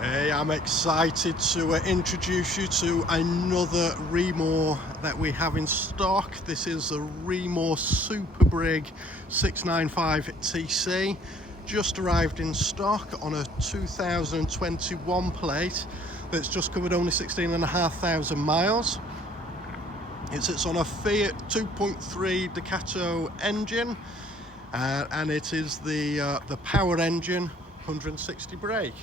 Hey, I'm excited to introduce you to another Rimor that we have in stock. This is a Rimor Super Brig 695TC. Just arrived in stock on a 2021 plate that's just covered only 16,500 miles. It sits on a Fiat 2.3 Ducato engine, and it is the power engine 160 brake.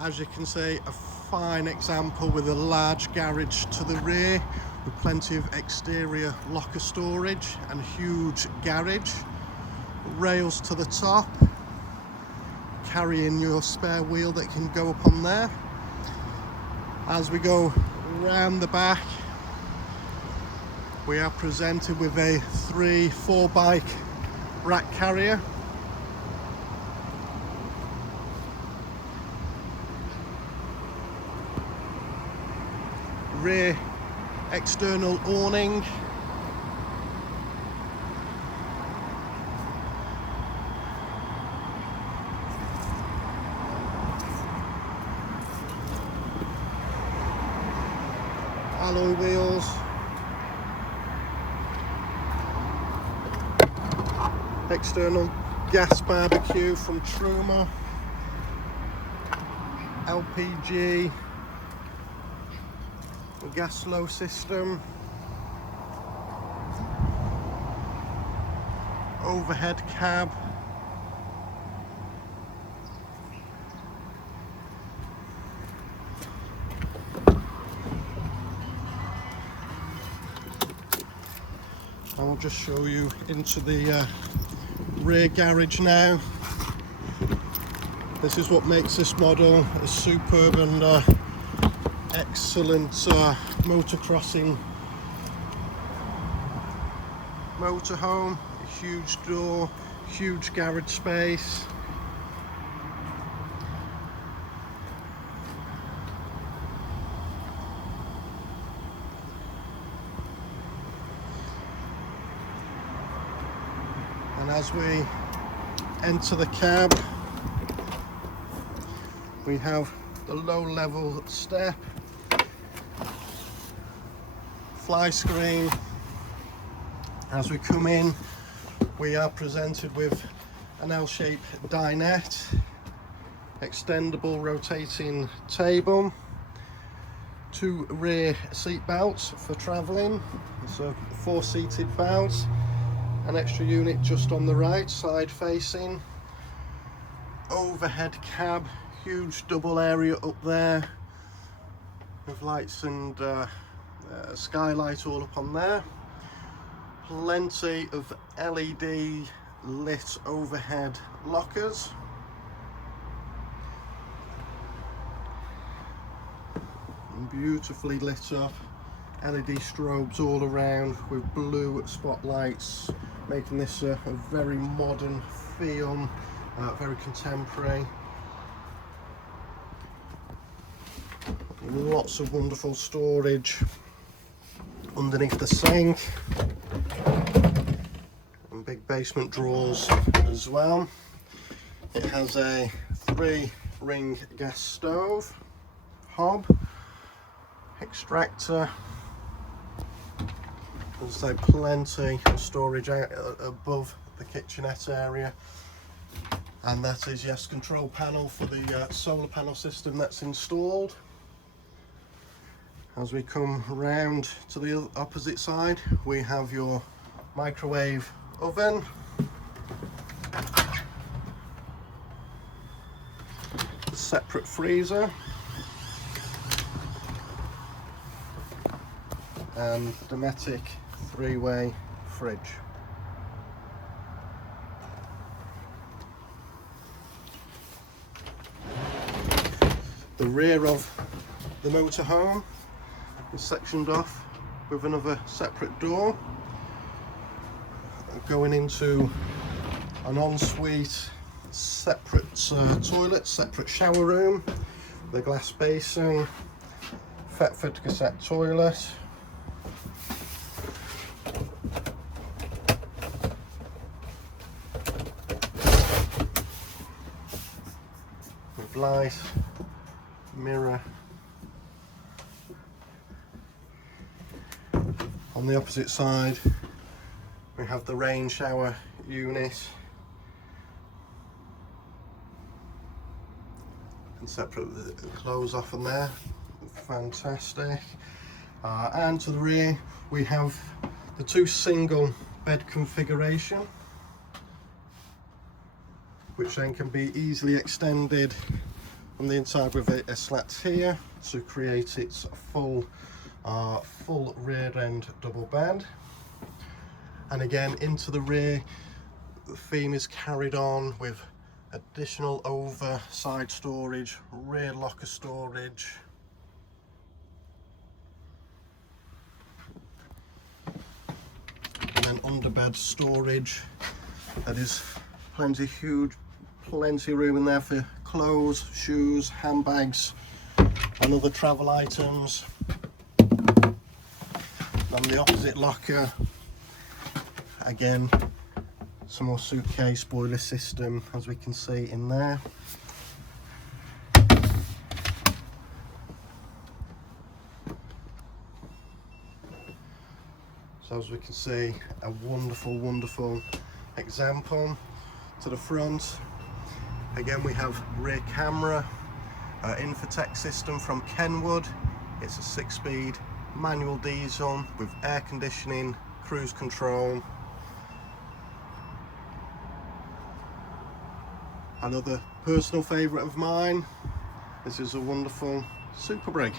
As you can see, a fine example with a large garage to the rear with plenty of exterior locker storage and huge garage, rails to the top, carrying your spare wheel that can go up on there. As we go round the back, we are presented with a 3/4 bike rack carrier. Rear external awning, alloy wheels, external gas barbecue from Truma, LPG, gas flow system, overhead cab, I will just show you into the rear garage now. This is what makes this model a superb and excellent motocrossing motorhome. A huge door, huge garage space, and as we enter the cab, we have the low level step, fly screen. As we come in, we are presented with an L-shaped dinette, extendable rotating table, two rear seat belts for travelling, so 4-seated belts, an extra unit just on the right side facing, overhead cab, huge double area up there with lights and skylight all up on there, plenty of LED lit overhead lockers, and beautifully lit up LED strobes all around with blue spotlights, making this a very modern feel, very contemporary. Lots of wonderful storage underneath the sink, and big basement drawers as well. It has a 3-ring gas stove, hob, extractor. There's plenty of storage out above the kitchenette area, and that is, yes, control panel for the solar panel system that's installed. As we come round to the opposite side, we have your microwave oven, a separate freezer, and Dometic 3-way fridge. The rear of the motorhome is sectioned off with another separate door, going into an ensuite, separate toilet, separate shower room, the glass basin, Thetford cassette toilet, with light, mirror. On the opposite side we have the rain shower unit, and separate the clothes off in there. Fantastic. And to the rear we have the 2 single bed configuration, which then can be easily extended from the inside with a slat here to create its full rear end double bed. And again, into the rear the theme is carried on with additional overside storage, rear locker storage, and then underbed storage. That is plenty of room in there for clothes, shoes, handbags and other travel items. On the opposite locker, again, some more suitcase boiler system, as we can see in there. So as we can see, a wonderful example. To the front, again we have rear camera, Infotech system from Kenwood. It's a 6-speed manual diesel with air conditioning, cruise control. Another personal favourite of mine, this is a wonderful Super Brig.